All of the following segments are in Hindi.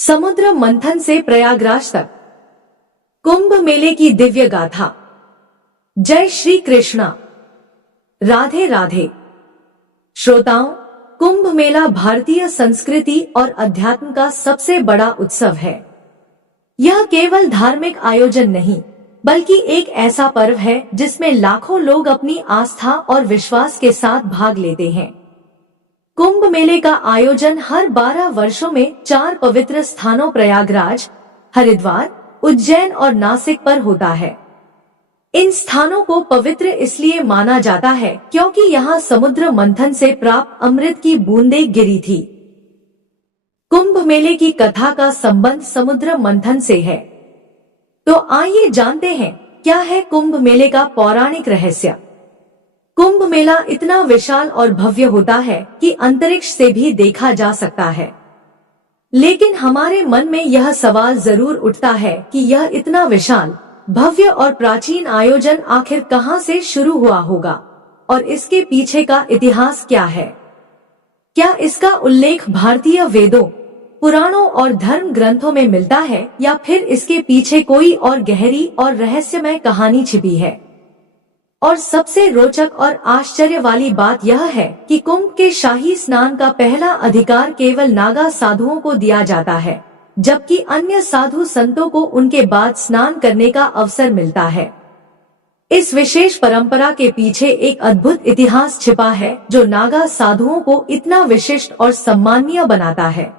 समुद्र मंथन से प्रयागराज तक कुंभ मेले की दिव्य गाथा। जय श्री कृष्णा, राधे राधे। श्रोताओं, कुंभ मेला भारतीय संस्कृति और अध्यात्म का सबसे बड़ा उत्सव है। यह केवल धार्मिक आयोजन नहीं, बल्कि एक ऐसा पर्व है जिसमें लाखों लोग अपनी आस्था और विश्वास के साथ भाग लेते हैं। कुंभ मेले का आयोजन हर 12 वर्षों में 4 पवित्र स्थानों प्रयागराज, हरिद्वार, उज्जैन और नासिक पर होता है। इन स्थानों को पवित्र इसलिए माना जाता है क्योंकि यहाँ समुद्र मंथन से प्राप्त अमृत की बूंदें गिरी थी। कुंभ मेले की कथा का संबंध समुद्र मंथन से है। तो आइए जानते हैं क्या है कुंभ मेले का पौराणिक रहस्य। कुंभ मेला इतना विशाल और भव्य होता है कि अंतरिक्ष से भी देखा जा सकता है। लेकिन हमारे मन में यह सवाल जरूर उठता है कि यह इतना विशाल, भव्य और प्राचीन आयोजन आखिर कहां से शुरू हुआ होगा और इसके पीछे का इतिहास क्या है। क्या इसका उल्लेख भारतीय वेदों, पुराणों और धर्म ग्रंथों में मिलता है या फिर इसके पीछे कोई और गहरी और रहस्यमय कहानी छिपी है। और सबसे रोचक और आश्चर्य वाली बात यह है कि कुंभ के शाही स्नान का पहला अधिकार केवल नागा साधुओं को दिया जाता है, जबकि अन्य साधु संतों को उनके बाद स्नान करने का अवसर मिलता है। इस विशेष परंपरा के पीछे एक अद्भुत इतिहास छिपा है जो नागा साधुओं को इतना विशिष्ट और सम्माननीय बनाता है।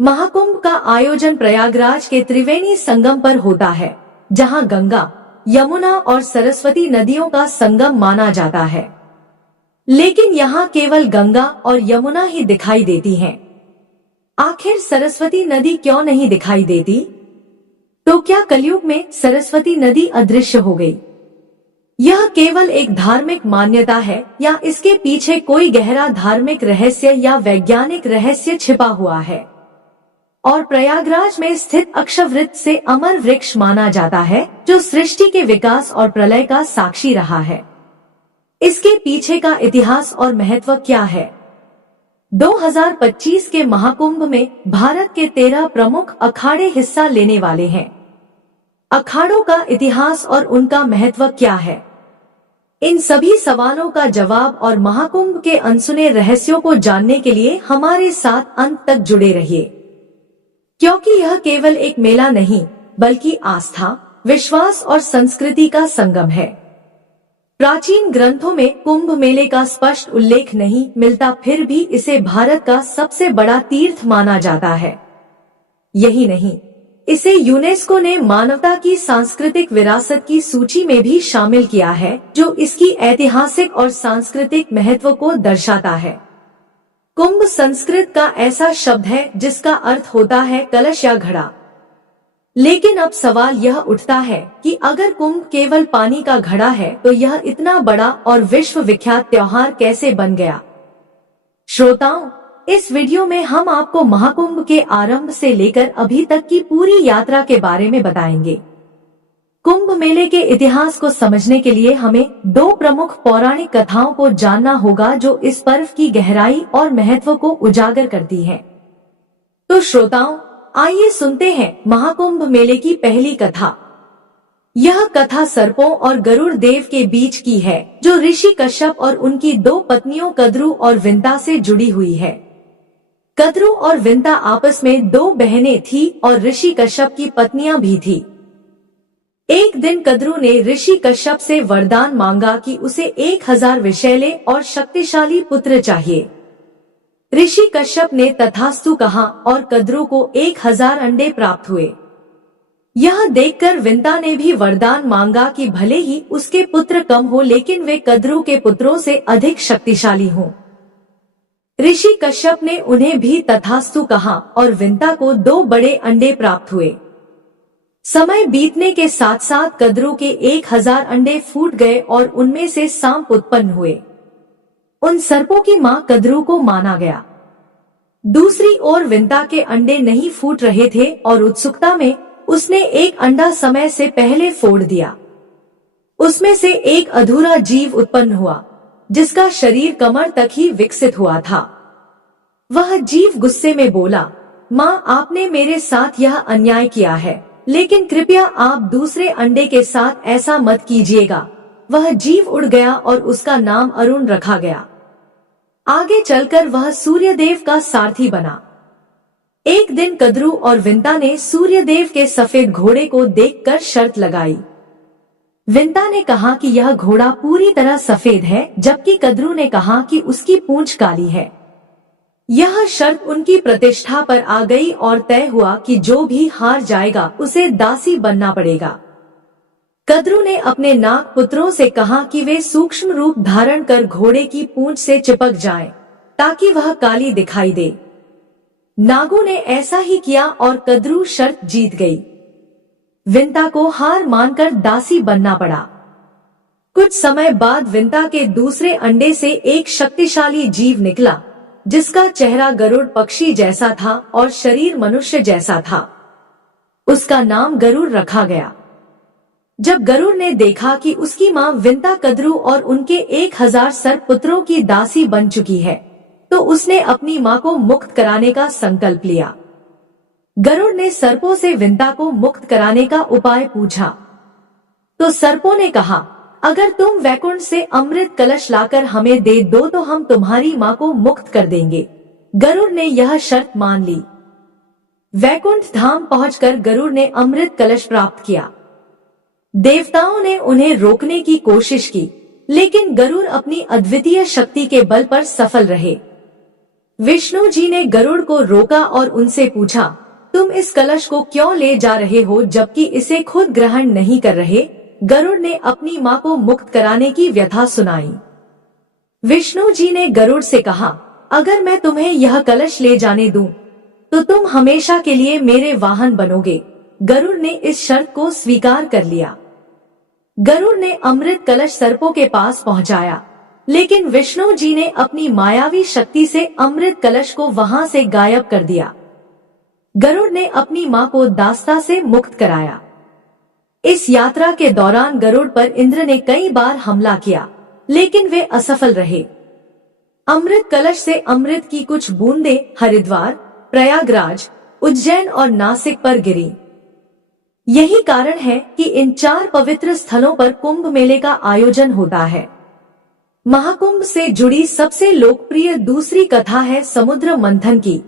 महाकुंभ का आयोजन प्रयागराज के त्रिवेणी संगम पर होता है, जहां गंगा, यमुना और सरस्वती नदियों का संगम माना जाता है। लेकिन यहाँ केवल गंगा और यमुना ही दिखाई देती हैं। आखिर सरस्वती नदी क्यों नहीं दिखाई देती? तो क्या कलयुग में सरस्वती नदी अदृश्य हो गई? यह केवल एक धार्मिक मान्यता है या इसके पीछे कोई गहरा धार्मिक रहस्य या वैज्ञानिक रहस्य छिपा हुआ है? और प्रयागराज में स्थित अक्षवृत से अमर वृक्ष माना जाता है, जो सृष्टि के विकास और प्रलय का साक्षी रहा है। इसके पीछे का इतिहास और महत्व क्या है? 2025 के महाकुंभ में भारत के 13 प्रमुख अखाड़े हिस्सा लेने वाले हैं। अखाड़ों का इतिहास और उनका महत्व क्या है? इन सभी सवालों का जवाब और महाकुंभ के अनसुने रहस्यों को जानने के लिए हमारे साथ अंत तक जुड़े रहिए, क्योंकि यह केवल एक मेला नहीं, बल्कि आस्था, विश्वास और संस्कृति का संगम है। प्राचीन ग्रंथों में कुंभ मेले का स्पष्ट उल्लेख नहीं मिलता, फिर भी इसे भारत का सबसे बड़ा तीर्थ माना जाता है। यही नहीं, इसे यूनेस्को ने मानवता की सांस्कृतिक विरासत की सूची में भी शामिल किया है, जो इसकी ऐतिहासिक और सांस्कृतिक महत्व को दर्शाता है। कुंभ संस्कृत का ऐसा शब्द है जिसका अर्थ होता है कलश या घड़ा। लेकिन अब सवाल यह उठता है कि अगर कुंभ केवल पानी का घड़ा है तो यह इतना बड़ा और विश्व विख्यात त्योहार कैसे बन गया? श्रोताओं, इस वीडियो में हम आपको महाकुंभ के आरंभ से लेकर अभी तक की पूरी यात्रा के बारे में बताएंगे। कुंभ मेले के इतिहास को समझने के लिए हमें 2 प्रमुख पौराणिक कथाओं को जानना होगा जो इस पर्व की गहराई और महत्व को उजागर करती हैं। तो श्रोताओं, आइए सुनते हैं महाकुंभ मेले की पहली कथा। यह कथा सर्पों और गरुड़ देव के बीच की है, जो ऋषि कश्यप और उनकी 2 पत्नियों कद्रु और विंता से जुड़ी हुई है। कद्रु और विंता आपस में 2 बहनें थी और ऋषि कश्यप की पत्नियां भी थी। एक दिन कद्रु ने ऋषि कश्यप से वरदान मांगा कि उसे 1000 विषैले और शक्तिशाली पुत्र चाहिए। ऋषि कश्यप ने तथास्तु कहा और कद्रु को 1000 अंडे प्राप्त हुए। यह देखकर विंता ने भी वरदान मांगा कि भले ही उसके पुत्र कम हो, लेकिन वे कद्रु के पुत्रों से अधिक शक्तिशाली हों। ऋषि कश्यप ने उन्हें भी तथास्तु कहा और विंता को 2 बड़े अंडे प्राप्त हुए। समय बीतने के साथ साथ कद्रु के 1000 अंडे फूट गए और उनमें से सांप उत्पन्न हुए। उन सर्पों की मां कद्रु को माना गया। दूसरी ओर विंता के अंडे नहीं फूट रहे थे और उत्सुकता में उसने एक अंडा समय से पहले फोड़ दिया। उसमें से एक अधूरा जीव उत्पन्न हुआ, जिसका शरीर कमर तक ही विकसित हुआ था। वह जीव गुस्से में बोला, माँ, आपने मेरे साथ यह अन्याय किया है, लेकिन कृपया आप दूसरे अंडे के साथ ऐसा मत कीजिएगा। वह जीव उड़ गया और उसका नाम अरुण रखा गया। आगे चलकर वह सूर्यदेव का सारथी बना। एक दिन कद्रू और विंता ने सूर्यदेव के सफेद घोड़े को देखकर शर्त लगाई। विंता ने कहा कि यह घोड़ा पूरी तरह सफेद है, जबकि कद्रू ने कहा कि उसकी पूंछ काली है। यह शर्त उनकी प्रतिष्ठा पर आ गई और तय हुआ कि जो भी हार जाएगा उसे दासी बनना पड़ेगा। कद्रू ने अपने नाग पुत्रों से कहा कि वे सूक्ष्म रूप धारण कर घोड़े की पूंछ से चिपक जाएं, ताकि वह काली दिखाई दे। नागों ने ऐसा ही किया और कद्रू शर्त जीत गई। विंता को हार मानकर दासी बनना पड़ा। कुछ समय बाद विंता के दूसरे अंडे से एक शक्तिशाली जीव निकला, जिसका चेहरा गरुड़ पक्षी जैसा था और शरीर मनुष्य जैसा था। उसका नाम गरुड़ रखा गया। जब गरुड़ ने देखा कि उसकी माँ विंता कद्रू और उनके 1000 सर्प पुत्रों की दासी बन चुकी है, तो उसने अपनी माँ को मुक्त कराने का संकल्प लिया। गरुड़ ने सर्पों से विंता को मुक्त कराने का उपाय पूछा, तो सर्पों ने कहा, अगर तुम वैकुंठ से अमृत कलश लाकर हमें दे दो तो हम तुम्हारी माँ को मुक्त कर देंगे। गरुड़ ने यह शर्त मान ली। वैकुंठ धाम पहुंचकर गरुड़ ने अमृत कलश प्राप्त किया। देवताओं ने उन्हें रोकने की कोशिश की, लेकिन गरुड़ अपनी अद्वितीय शक्ति के बल पर सफल रहे। विष्णु जी ने गरुड़ को रोका और उनसे पूछा, तुम इस कलश को क्यों ले जा रहे हो जबकि इसे खुद ग्रहण नहीं कर रहे? गरुड़ ने अपनी माँ को मुक्त कराने की व्यथा सुनाई। विष्णु जी ने गरुड़ से कहा, अगर मैं तुम्हें यह कलश ले जाने दूं, तो तुम हमेशा के लिए मेरे वाहन बनोगे। गरुड़ ने इस शर्त को स्वीकार कर लिया। गरुड़ ने अमृत कलश सर्पों के पास पहुंचाया, लेकिन विष्णु जी ने अपनी मायावी शक्ति से अमृत कलश को वहां से गायब कर दिया। गरुड़ ने अपनी माँ को दास्ता से मुक्त कराया। इस यात्रा के दौरान गरुड़ पर इंद्र ने कई बार हमला किया, लेकिन वे असफल रहे। अमृत कलश से अमृत की कुछ बूंदें हरिद्वार, प्रयागराज, उज्जैन और नासिक पर गिरी। यही कारण है कि इन 4 पवित्र स्थलों पर कुंभ मेले का आयोजन होता है। महाकुंभ से जुड़ी सबसे लोकप्रिय दूसरी कथा है समुद्र मंथन की,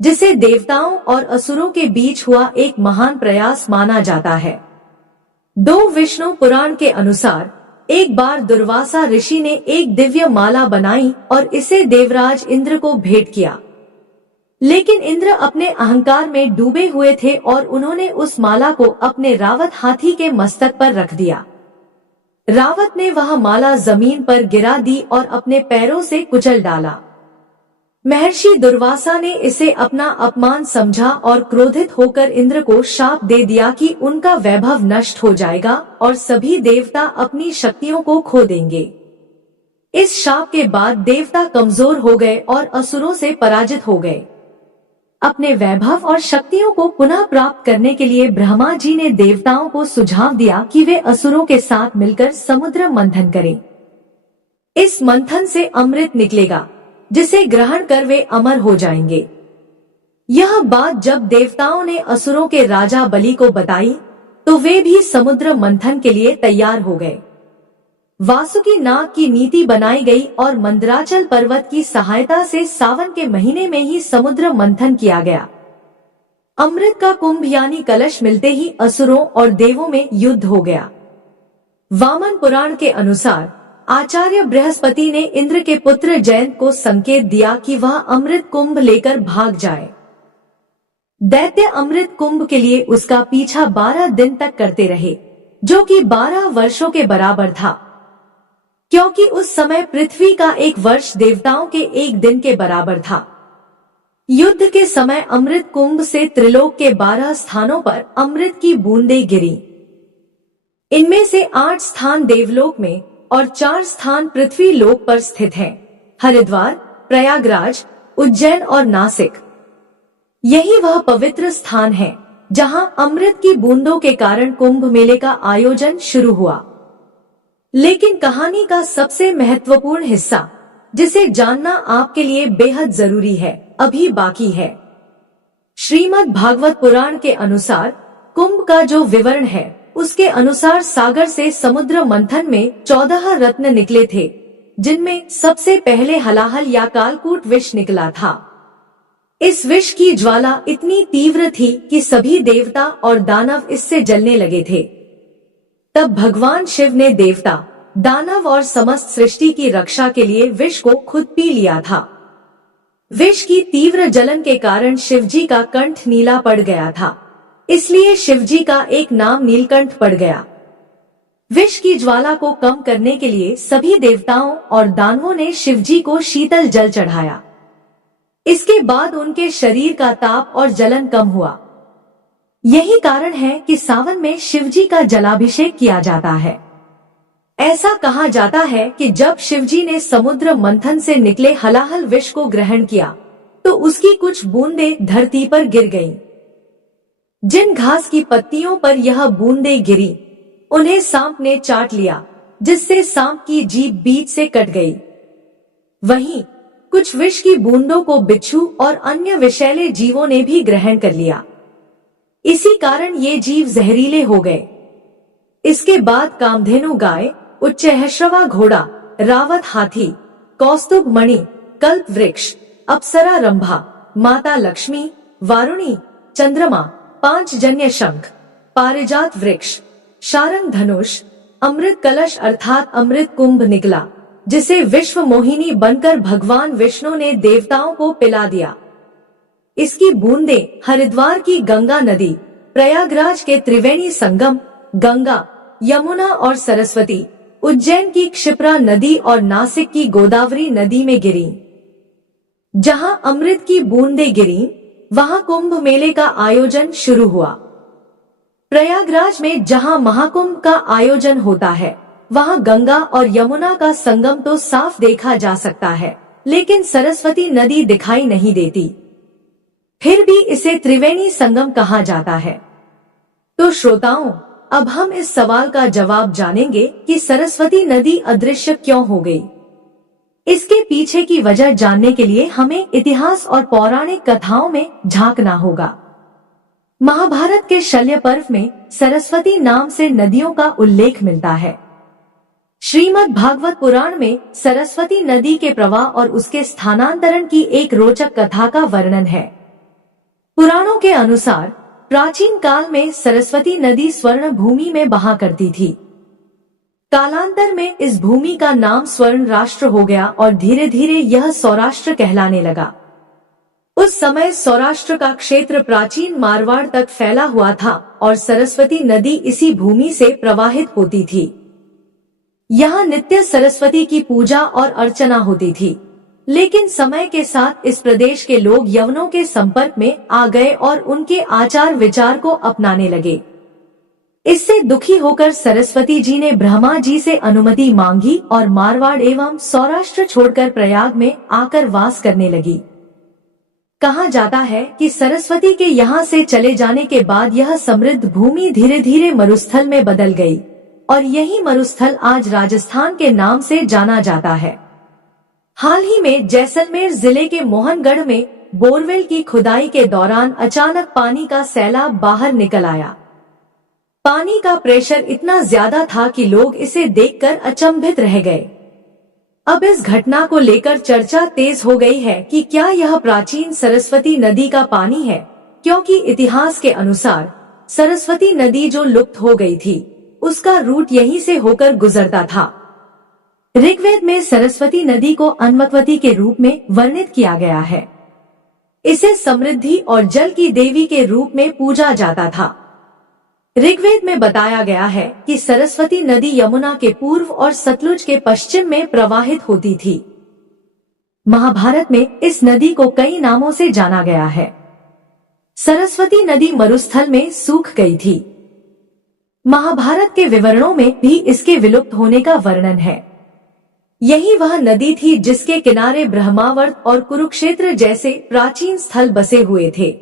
जिसे देवताओं और असुरों के बीच हुआ एक महान प्रयास माना जाता है। 2 विष्णु पुराण के अनुसार एक बार दुर्वासा ऋषि ने एक दिव्य माला बनाई और इसे देवराज इंद्र को भेंट किया। लेकिन इंद्र अपने अहंकार में डूबे हुए थे और उन्होंने उस माला को अपने रावत हाथी के मस्तक पर रख दिया। रावत ने वह माला जमीन पर गिरा दी और अपने पैरों से कुचल डाला। महर्षि दुर्वासा ने इसे अपना अपमान समझा और क्रोधित होकर इंद्र को शाप दे दिया कि उनका वैभव नष्ट हो जाएगा और सभी देवता अपनी शक्तियों को खो देंगे। इस शाप के बाद देवता कमजोर हो गए और असुरों से पराजित हो गए। अपने वैभव और शक्तियों को पुनः प्राप्त करने के लिए ब्रह्मा जी ने देवताओं को सुझाव दिया कि वे असुरों के साथ मिलकर समुद्र मंथन करें। इस मंथन से अमृत निकलेगा, जिसे ग्रहण कर वे अमर हो जाएंगे। यह बात जब देवताओं ने असुरों के राजा बलि को बताई, तो वे भी समुद्र मंथन के लिए तैयार हो गए। वासुकी नाग की नीति बनाई गई और मंदराचल पर्वत की सहायता से सावन के महीने में ही समुद्र मंथन किया गया। अमृत का कुंभ यानी कलश मिलते ही असुरों और देवों में युद्ध हो गया। वामन पुराण के अनुसार आचार्य बृहस्पति ने इंद्र के पुत्र जयंत को संकेत दिया कि वह अमृत कुंभ लेकर भाग जाए। दैत्य अमृत कुंभ के लिए उसका पीछा 12 दिन तक करते रहे, जो कि 12 वर्षों के बराबर था, क्योंकि उस समय पृथ्वी का 1 वर्ष देवताओं के 1 दिन के बराबर था। युद्ध के समय अमृत कुंभ से त्रिलोक के 12 स्थानों पर अमृत की बूंदें गिरी। इनमें से 8 स्थान देवलोक में और 4 स्थान पृथ्वी लोक पर स्थित हैं, हरिद्वार, प्रयागराज, उज्जैन और नासिक। यही वह पवित्र स्थान है जहां अमृत की बूंदों के कारण कुंभ मेले का आयोजन शुरू हुआ। लेकिन कहानी का सबसे महत्वपूर्ण हिस्सा, जिसे जानना आपके लिए बेहद जरूरी है, अभी बाकी है। श्रीमद् भागवत पुराण के अनुसार कुंभ का जो विवरण है उसके अनुसार सागर से समुद्र मंथन में 14 रत्न निकले थे, जिनमें सबसे पहले हलाहल या कालकूट विष निकला था। इस विष की ज्वाला इतनी तीव्र थी कि सभी देवता और दानव इससे जलने लगे थे। तब भगवान शिव ने देवता, दानव और समस्त सृष्टि की रक्षा के लिए विष को खुद पी लिया था। विष की तीव्र जलन के कारण शिवजी का कंठ नीला पड़ गया था, इसलिए शिवजी का एक नाम नीलकंठ पड़ गया। विष की ज्वाला को कम करने के लिए सभी देवताओं और दानवों ने शिवजी को शीतल जल चढ़ाया। इसके बाद उनके शरीर का ताप और जलन कम हुआ। यही कारण है कि सावन में शिवजी का जलाभिषेक किया जाता है। ऐसा कहा जाता है कि जब शिवजी ने समुद्र मंथन से निकले हलाहल विष को ग्रहण किया तो उसकी कुछ बूंदें धरती पर गिर गईं। जिन घास की पत्तियों पर यह बूंदें गिरी उन्हें सांप ने चाट लिया, जिससे सांप की जीभ बीच से कट गई। वहीं कुछ विष की बूंदों को बिच्छू और अन्य विषैले जीवों ने भी ग्रहण कर लिया। इसी कारण ये जीव जहरीले हो गए। इसके बाद कामधेनु गाय, उच्चैःश्रवा घोड़ा, रावत हाथी, कौस्तुभ मणि, कल्प वृक्ष, अप्सरा रंभा, माता लक्ष्मी, वारुणी, चंद्रमा, पांचजन्य शंख, पारिजात वृक्ष, शारंग धनुष, अमृत कलश अर्थात अमृत कुंभ निकला, जिसे विश्व मोहिनी बनकर भगवान विष्णु ने देवताओं को पिला दिया। इसकी बूंदें हरिद्वार की गंगा नदी, प्रयागराज के त्रिवेणी संगम, गंगा, यमुना और सरस्वती, उज्जैन की क्षिप्रा नदी और नासिक की गोदावरी नदी में गिरी। जहां अमृत की बूंदें गिरी वहां कुंभ मेले का आयोजन शुरू हुआ। प्रयागराज में जहां महाकुंभ का आयोजन होता है वहां गंगा और यमुना का संगम तो साफ देखा जा सकता है, लेकिन सरस्वती नदी दिखाई नहीं देती। फिर भी इसे त्रिवेणी संगम कहा जाता है। तो श्रोताओं, अब हम इस सवाल का जवाब जानेंगे कि सरस्वती नदी अदृश्य क्यों हो गई। इसके पीछे की वजह जानने के लिए हमें इतिहास और पौराणिक कथाओं में झांकना होगा। महाभारत के शल्य पर्व में सरस्वती नाम से नदियों का उल्लेख मिलता है। श्रीमद् भागवत पुराण में सरस्वती नदी के प्रवाह और उसके स्थानांतरण की एक रोचक कथा का वर्णन है। पुराणों के अनुसार प्राचीन काल में सरस्वती नदी स्वर्ण भूमि में बहा करती थी। कालांतर में इस भूमि का नाम स्वर्ण राष्ट्र हो गया और धीरे धीरे यह सौराष्ट्र कहलाने लगा। उस समय सौराष्ट्र का क्षेत्र प्राचीन मारवाड़ तक फैला हुआ था और सरस्वती नदी इसी भूमि से प्रवाहित होती थी। यहाँ नित्य सरस्वती की पूजा और अर्चना होती थी, लेकिन समय के साथ इस प्रदेश के लोग यवनों के संपर्क में आ गए और उनके आचार विचार को अपनाने लगे। इससे दुखी होकर सरस्वती जी ने ब्रह्मा जी से अनुमति मांगी और मारवाड़ एवं सौराष्ट्र छोड़कर प्रयाग में आकर वास करने लगी। कहा जाता है कि सरस्वती के यहाँ से चले जाने के बाद यह समृद्ध भूमि धीरे धीरे मरुस्थल में बदल गई और यही मरुस्थल आज राजस्थान के नाम से जाना जाता है। हाल ही में जैसलमेर जिले के मोहनगढ़ में बोरवेल की खुदाई के दौरान अचानक पानी का सैलाब बाहर निकल आया। पानी का प्रेशर इतना ज्यादा था कि लोग इसे देखकर अचंभित रह गए। अब इस घटना को लेकर चर्चा तेज हो गई है कि क्या यह प्राचीन सरस्वती नदी का पानी है, क्योंकि इतिहास के अनुसार सरस्वती नदी जो लुप्त हो गई थी उसका रूट यहीं से होकर गुजरता था। ऋग्वेद में सरस्वती नदी को अन्वक्वती के रूप में वर्णित किया गया है। इसे समृद्धि और जल की देवी के रूप में पूजा जाता था। ऋग्वेद में बताया गया है कि सरस्वती नदी यमुना के पूर्व और सतलुज के पश्चिम में प्रवाहित होती थी। महाभारत में इस नदी को कई नामों से जाना गया है। सरस्वती नदी मरुस्थल में सूख गई थी। महाभारत के विवरणों में भी इसके विलुप्त होने का वर्णन है। यही वह नदी थी जिसके किनारे ब्रह्मावर्त और कुरुक्षेत्र जैसे प्राचीन स्थल बसे हुए थे।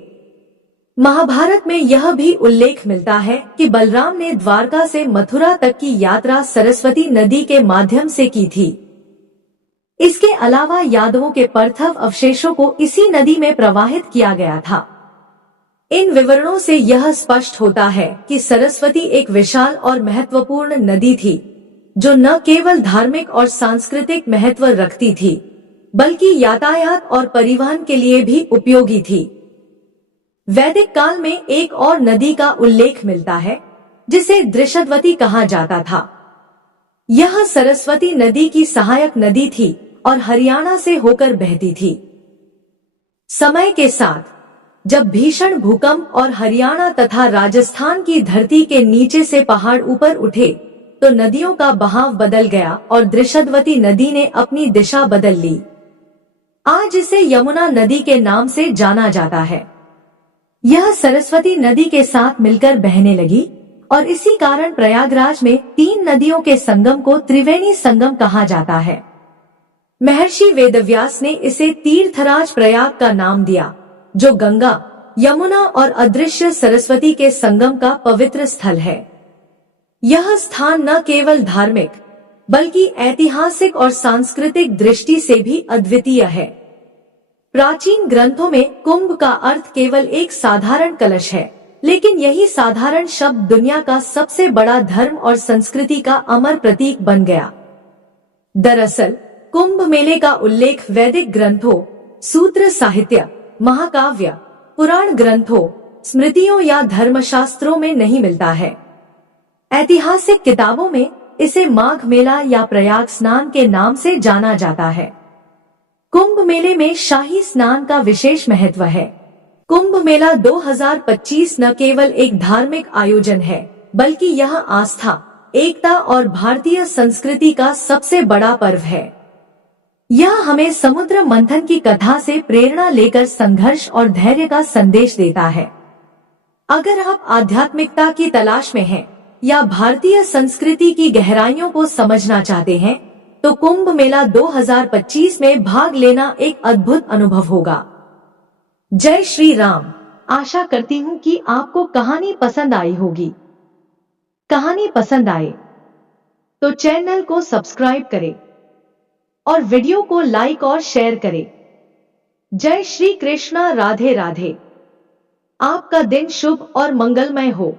महाभारत में यह भी उल्लेख मिलता है कि बलराम ने द्वारका से मथुरा तक की यात्रा सरस्वती नदी के माध्यम से की थी। इसके अलावा यादवों के पार्थिव अवशेषों को इसी नदी में प्रवाहित किया गया था। इन विवरणों से यह स्पष्ट होता है कि सरस्वती एक विशाल और महत्वपूर्ण नदी थी, जो न केवल धार्मिक और सांस्कृतिक महत्व रखती थी, बल्कि यातायात और परिवहन के लिए भी उपयोगी थी। वैदिक काल में एक और नदी का उल्लेख मिलता है, जिसे दृषद्वती कहा जाता था। यह सरस्वती नदी की सहायक नदी थी और हरियाणा से होकर बहती थी। समय के साथ जब भीषण भूकंप और हरियाणा तथा राजस्थान की धरती के नीचे से पहाड़ ऊपर उठे, तो नदियों का बहाव बदल गया और दृषद्वती नदी ने अपनी दिशा बदल ली। आज इसे यमुना नदी के नाम से जाना जाता है। यह सरस्वती नदी के साथ मिलकर बहने लगी और इसी कारण प्रयागराज में 3 नदियों के संगम को त्रिवेणी संगम कहा जाता है। महर्षि वेदव्यास ने इसे तीर्थराज प्रयाग का नाम दिया, जो गंगा, यमुना और अदृश्य सरस्वती के संगम का पवित्र स्थल है। यह स्थान न केवल धार्मिक, बल्कि ऐतिहासिक और सांस्कृतिक दृष्टि से भी अद्वितीय है। प्राचीन ग्रंथों में कुंभ का अर्थ केवल एक साधारण कलश है, लेकिन यही साधारण शब्द दुनिया का सबसे बड़ा धर्म और संस्कृति का अमर प्रतीक बन गया। दरअसल कुंभ मेले का उल्लेख वैदिक ग्रंथों, सूत्र साहित्य, महाकाव्य, पुराण ग्रंथों, स्मृतियों या धर्मशास्त्रों में नहीं मिलता है। ऐतिहासिक किताबों में इसे माघ मेला या प्रयाग स्नान के नाम से जाना जाता है। कुंभ मेले में शाही स्नान का विशेष महत्व है। कुंभ मेला 2025 न केवल एक धार्मिक आयोजन है, बल्कि यह आस्था, एकता और भारतीय संस्कृति का सबसे बड़ा पर्व है। यह हमें समुद्र मंथन की कथा से प्रेरणा लेकर संघर्ष और धैर्य का संदेश देता है। अगर आप आध्यात्मिकता की तलाश में हैं या भारतीय संस्कृति की गहराइयों को समझना चाहते हैं, तो कुंभ मेला 2025 में भाग लेना एक अद्भुत अनुभव होगा। जय श्री राम। आशा करती हूँ कि आपको कहानी पसंद आई होगी। कहानी पसंद आए तो चैनल को सब्सक्राइब करें और वीडियो को लाइक और शेयर करें। जय श्री कृष्णा। राधे राधे। आपका दिन शुभ और मंगलमय हो।